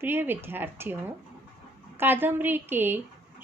प्रिय विद्यार्थियों, कादम्बरी के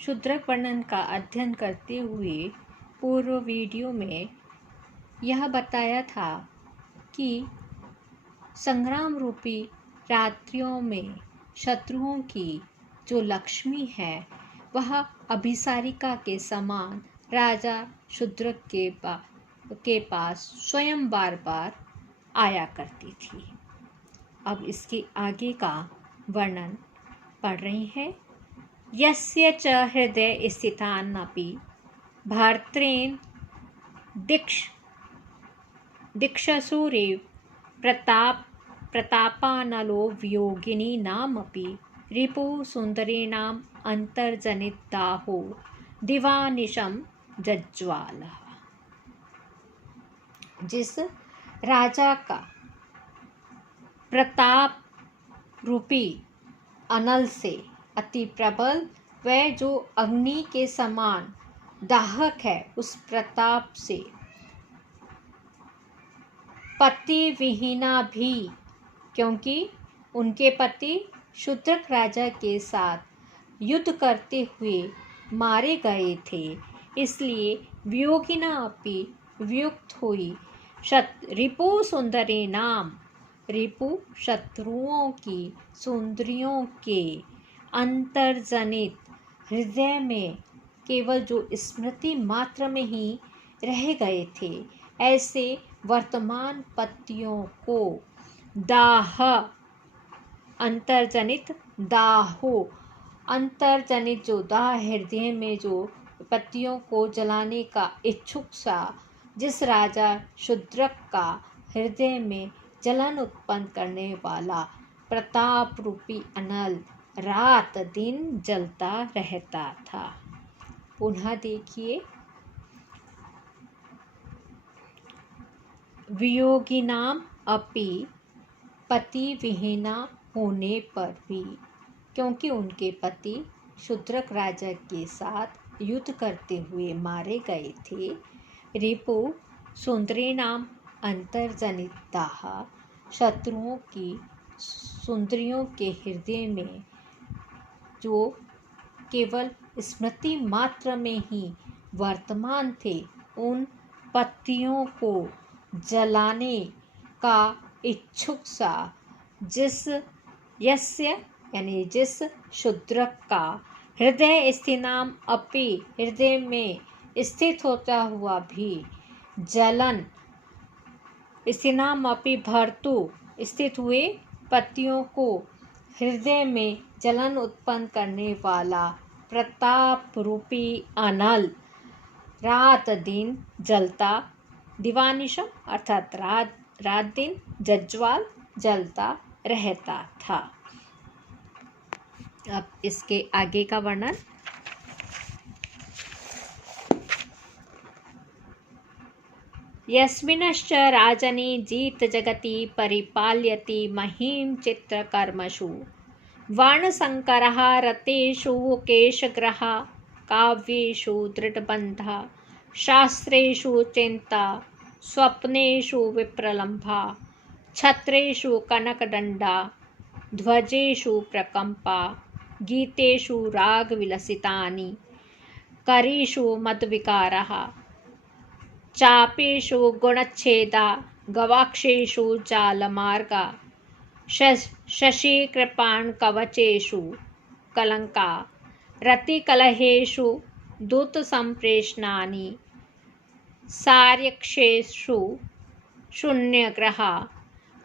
शूद्रक वर्णन का अध्ययन करते हुए पूर्व वीडियो में यह बताया था कि संग्राम रूपी रात्रियों में शत्रुओं की जो लक्ष्मी है वह अभिसारिका के समान राजा शूद्रक के पास स्वयं बार बार आया करती थी। अब इसके आगे का वर्णन पढ़ रही हैं। यस्य च हृदय स्थितानपि भर्त्रेण दीक्षसूरेव प्रतापानलो वियोगिनी नामपि रिपु सुंदरीणाम अंतर्जनिताहो दिवानिशम जज्ज्वाल। जिस राजा का प्रताप रूपी अनल से अति प्रबल वह जो अग्नि के समान दाहक है, उस प्रताप से पति विहीना भी, क्योंकि उनके पति शूद्रक राजा के साथ युद्ध करते हुए मारे गए थे, इसलिए वियोगिना अपि वियुक्त हुई रिपु सुंदरी नाम, रिपु शत्रुओं की सुंदरियों के अंतर्जनित हृदय में केवल जो स्मृति मात्र में ही रह गए थे, ऐसे वर्तमान पतियों को दाह अंतर्जनित दाहो अंतर्जनित जो दाह हृदय में जो पतियों को जलाने का इच्छुक सा जिस राजा शूद्रक का हृदय में जलन उत्पन्न करने वाला प्रताप रूपी अनल रात दिन जलता रहता था। पुनः देखिए, वियोगिनाम अपि पति विहीना होने पर भी, क्योंकि उनके पति शूद्रक राजा के साथ युद्ध करते हुए मारे गए थे, रिपु सुंदरीणाम अंतर्जनिताः, शत्रुओं की सुंदरियों के हृदय में जो केवल स्मृति मात्र में ही वर्तमान थे, उन पतियों को जलाने का इच्छुक सा जिस यस्य यानी जिस शूद्रक का हृदय स्थिनाम अपि, हृदय में स्थित होता हुआ भी जलन स्थिनाम अपि भर्तु, स्थित हुए पतियों को हृदय में जलन उत्पन्न करने वाला प्रताप रूपी अनल रात दिन जलता, दिवानिशम अर्थात रात दिन जज्ज्वाल जलता रहता था। अब इसके आगे का वर्णन। यस्मिनश्च राजनि जीत जगति परिपाल्यति महीं चित्रकर्मसु वर्णसंकरः रतेषु केशग्रह काव्येषु दृढबन्धा शास्त्रेषु चिन्ता स्वप्नेषु विप्रलम्भा छत्रेषु कनकदण्डा ध्वजेषु प्रकम्पा गीतेषु रागविलसितानि करीषु मदविकारः चापेषु गुणच्छेदा गवाक्षेषु जालमार्गा शशिकृपाणकवचेषु कलंका रतिकलहेषु दूतसंप्रेषणानि सार्यक्षेषु शून्यग्रहा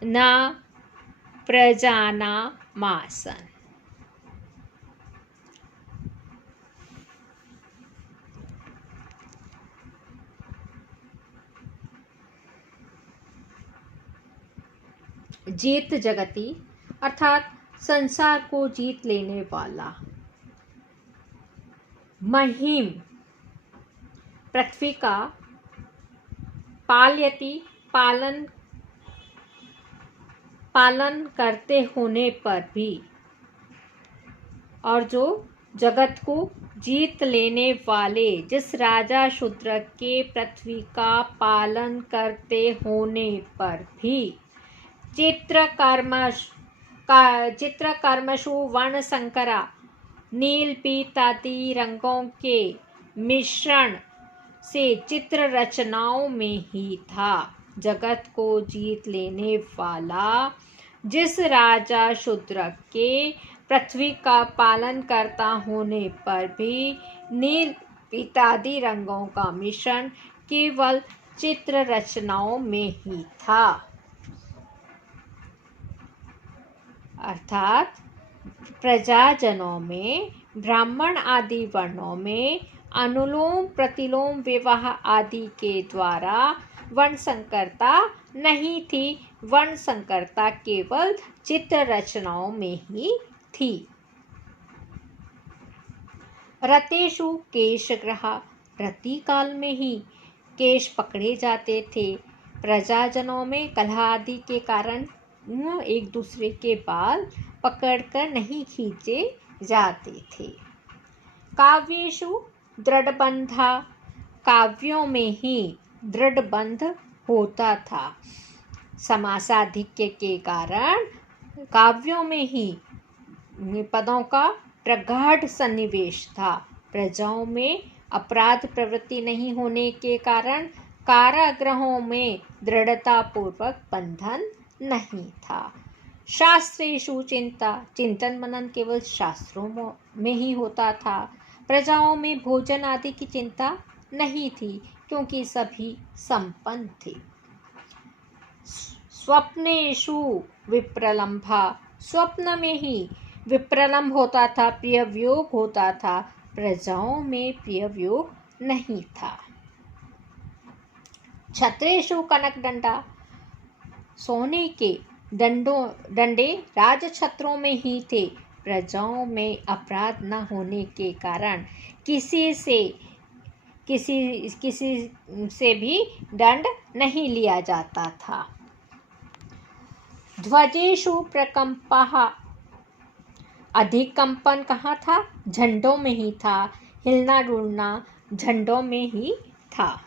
न प्रजानामासन। जीत जगति अर्थात संसार को जीत लेने वाला, महिम पृथ्वी का, पाल्यति पालन करते होने पर भी, और जो जगत को जीत लेने वाले जिस राजा शूद्रक के पृथ्वी का पालन करते होने पर भी चित्रकर्म का चित्रकर्मसु वर्ण संकरा नील पीतादी रंगों के मिश्रण से चित्र रचनाओं में ही था। जगत को जीत लेने वाला जिस राजा शूद्रक के पृथ्वी का पालन करता होने पर भी नील पीतादी रंगों का मिश्रण केवल चित्र रचनाओं में ही था। अर्थात प्रजाजनों में ब्राह्मण आदि वर्णों में अनुलोम प्रतिलोम विवाह आदि के द्वारा वर्ण संकरता नहीं थी। वर्ण संकरता केवल चित्र रचनाओं में ही थी। रतेषु केशग्रह रति काल में ही केश पकड़े जाते थे। प्रजाजनों में कलह आदि के कारण एक दूसरे के बाल पकड़कर नहीं खींचे जाते थे। काव्येषु दृढ़बंधा काव्यों में ही दृढ़बंध होता था। समासाधिक्य के कारण काव्यों में ही पदों का प्रगाढ़ सन्निवेश था। प्रजाओं में अपराध प्रवृत्ति नहीं होने के कारण कारागृहों में दृढ़तापूर्वक बंधन नहीं था। शास्त्रेषु चिंतन मनन केवल शास्त्रों में ही होता था। प्रजाओं में भोजन आदि की चिंता नहीं थी क्योंकि सभी संपन्न थे। स्वप्नेषु विप्रलंभा स्वप्न में ही विप्रलंभ होता था, प्रिय वियोग होता था। प्रजाओं में प्रिय वियोग नहीं था। छत्रेषु कनक डंडा सोने के डंडे राजछत्रों में ही थे। प्रजाओं में अपराध न होने के कारण किसी से भी दंड नहीं लिया जाता था। ध्वजेषु प्रकंपः अधिक कंपन कहाँ था? झंडों में ही था। हिलना डुलना झंडों में ही था।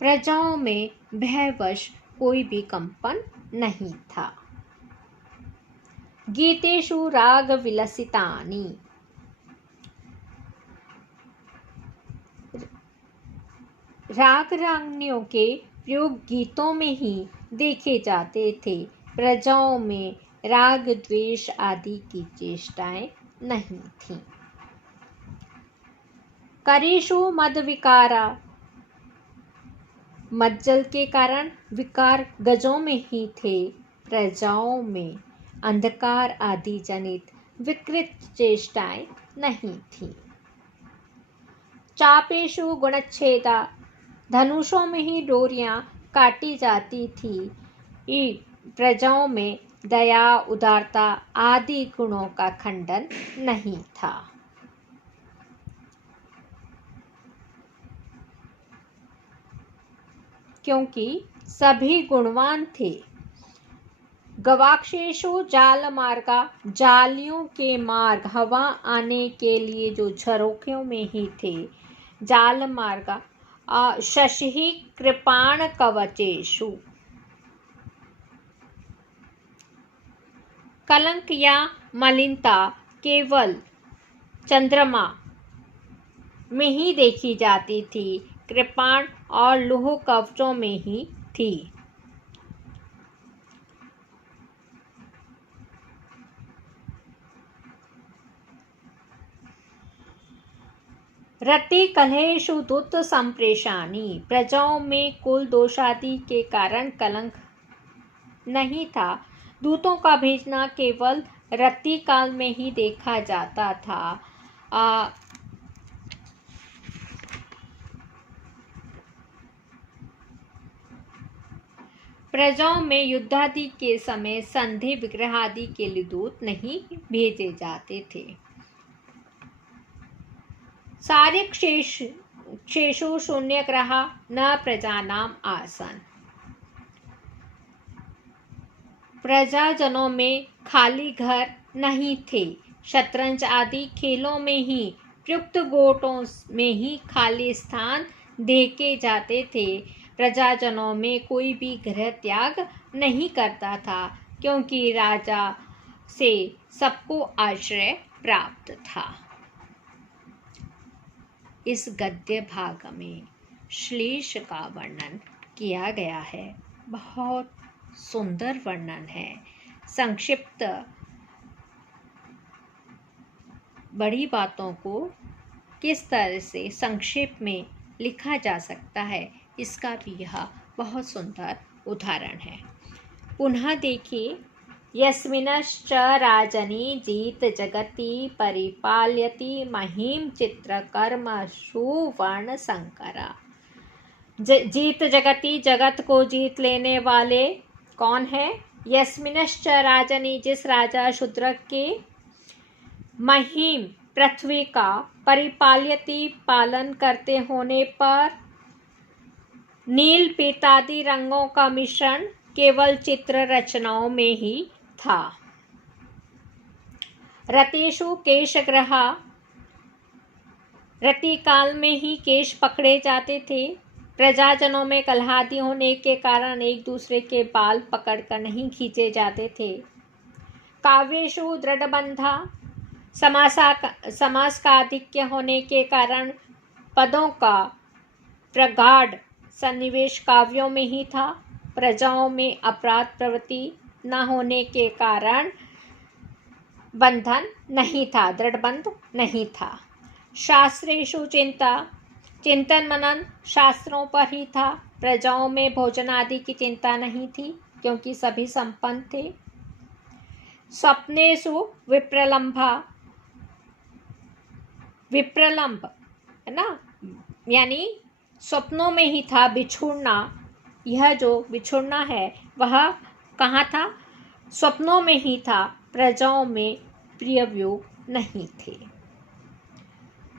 प्रजाओं में भयवश कोई भी कंपन नहीं था। गीतेषु राग विलसितानि राग रागनियों के प्रयोग गीतों में ही देखे जाते थे। प्रजाओं में राग द्वेष आदि की चेष्टाएं नहीं थीं। करेषु मद विकारा मज्जल के कारण विकार गजों में ही थे। प्रजाओं में अंधकार आदि जनित विकृत चेष्टाएं नहीं थीं। चापेषु गुणच्छेदा धनुषों में ही डोरियां काटी जाती थी। प्रजाओं में दया उदारता आदि गुणों का खंडन नहीं था। क्योंकि सभी गुणवान थे। गवाक्षेषु जाल मार्गा जालियों के मार्ग हवा आने के लिए जो झरोखों में ही थे। जाल मार्गा शशि कृपाण कवचेषु कलंक या मलिनता केवल चंद्रमा में ही देखी जाती थी। कृपाण और लौह कवचों में ही थी। रति कलहेषु दूत संप्रेषानि प्रजाओं में कुल दोषादि के कारण कलंक नहीं था। दूतों का भेजना केवल रति काल में ही देखा जाता था। प्रजाओं में युद्धादि के समय संधि विग्रह आदि के लिए दूत नहीं भेजे जाते थे। सारे क्षेषु शून्यग्रह न प्रजानाम आसन प्रजाजनों में खाली घर नहीं थे। शतरंज आदि खेलों में ही प्रयुक्त गोटों में ही खाली स्थान देखे जाते थे। प्रजाजनों में कोई भी गृह त्याग नहीं करता था, क्योंकि राजा से सबको आश्रय प्राप्त था। इस गद्य भाग में श्लेष का वर्णन किया गया है। बहुत सुंदर वर्णन है। संक्षिप्त बड़ी बातों को किस तरह से संक्षेप में लिखा जा सकता है, इसका भी यह बहुत सुंदर उदाहरण है। पुनः देखिए, यस्मिनश्च राजनी जीत जगति परिपाल्यति महीम चित्रकर्मसु वर्ण संकरा। जीत जगति, जगत को जीत लेने वाले कौन है? यस्मिनश्च राजनी, जिस राजा शूद्रक के, महीम पृथ्वी का, परिपाल्यति पालन करते होने पर, नील पीतादि रंगों का मिश्रण केवल चित्र रचनाओं में ही था। रतेषु केशग्रहा, रति काल में ही केश पकड़े जाते थे। प्रजाजनों में कलहादी होने के कारण एक दूसरे के बाल पकड़कर नहीं खींचे जाते थे। काव्येषु दृढ़बंधा, समास का आधिक्य होने के कारण पदों का प्रगाढ़ सन्निवेश काव्यों में ही था। प्रजाओं में अपराध प्रवृत्ति न होने के कारण बंधन नहीं था, दृढ़बंध नहीं था। शास्त्रेषु चिंता, चिंतन मनन शास्त्रों पर ही था। प्रजाओं में भोजन आदि की चिंता नहीं थी, क्योंकि सभी संपन्न थे। स्वप्नेषु विप्रलंभा, विप्रलंब है ना, यानी स्वप्नों में ही था बिछुड़ना। यह जो बिछुड़ना है वह कहाँ था? स्वप्नों में ही था। प्रजाओं में प्रिय वियोग नहीं थे।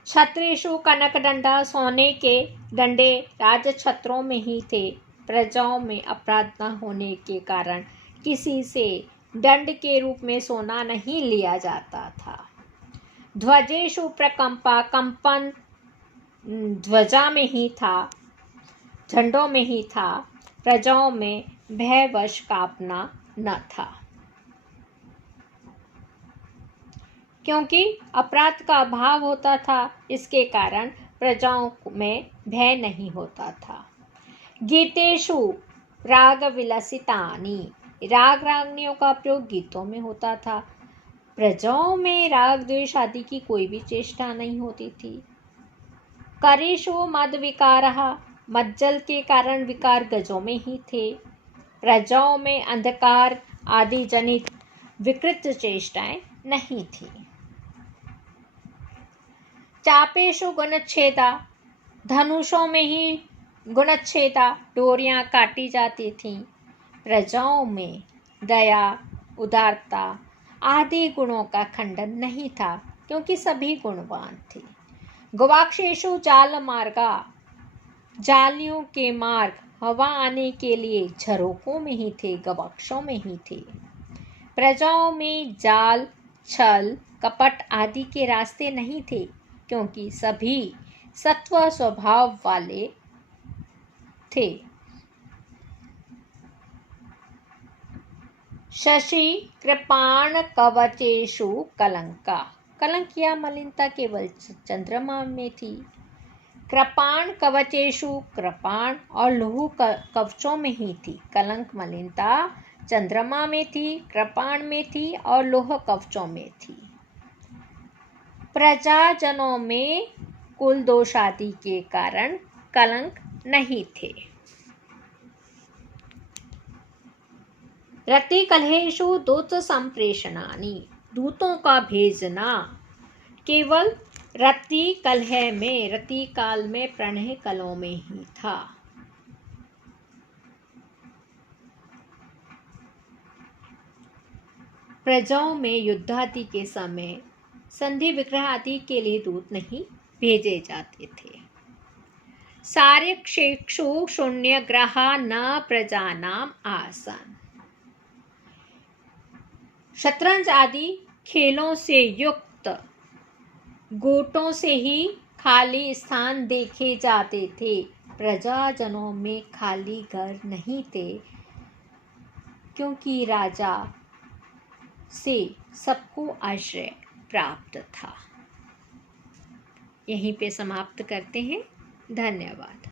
छत्रेषु कनक डंडा, सोने के डंडे राजछत्रों में ही थे। प्रजाओं में अपराध न होने के कारण किसी से दंड के रूप में सोना नहीं लिया जाता था। ध्वजेषु प्रकंपा, कंपन ध्वजा में ही था, झंडों में ही था। प्रजाओं में भयवश कांपना न था, क्योंकि अपराध का अभाव होता था। इसके कारण प्रजाओं में भय नहीं होता था। गीतेषु राग विलसितानि, राग रागनियों का प्रयोग गीतों में होता था। प्रजाओं में राग द्वेष आदि की कोई भी चेष्टा नहीं होती थी। करेषु मद विकारः, मज्जल के कारण विकार गजों में ही थे। प्रजाओं में अंधकार आदि जनित विकृत चेष्टाएं नहीं थी। चापेषु गुणच्छेदा, धनुषों में ही गुणच्छेदा डोरियां काटी जाती थीं। प्रजाओं में दया, उदारता आदि गुणों का खंडन नहीं था, क्योंकि सभी गुणवान थे। गवाक्षेषु जाल मार्गा, जालियों के मार्ग हवा आने के लिए झरोकों में ही थे, गवाक्षों में ही थे। प्रजाओं में जाल, छल, कपट आदि के रास्ते नहीं थे, क्योंकि सभी सत्व स्वभाव वाले थे। शशि कृपाण कवचेषु कलंका, कलंक या मलिनता केवल चंद्रमा में थी। कृपाण कवचेषु, कृपाण और लौह कवचों में ही थी। कलंक मलिनता चंद्रमा में थी, कृपाण में थी और लौह कवचों में थी। प्रजाजनों में कुल दोष आदि के कारण कलंक नहीं थे। रति कलहेषु दूत संप्रेषणानि, दूतों का भेजना केवल रति कलह में, रति काल में प्रणय कलों में ही था। प्रजाओं में युद्ध आदि के समय संधि विग्रह आदि के लिए दूत नहीं भेजे जाते थे। सार्यक्षेक्षु शून्य ग्रहा न प्रजानाम आसन, शतरंज आदि खेलों से युक्त गोटों से ही खाली स्थान देखे जाते थे। प्रजाजनों में खाली घर नहीं थे। क्योंकि राजा से सबको आश्रय प्राप्त था। यहीं पे समाप्त करते हैं। धन्यवाद।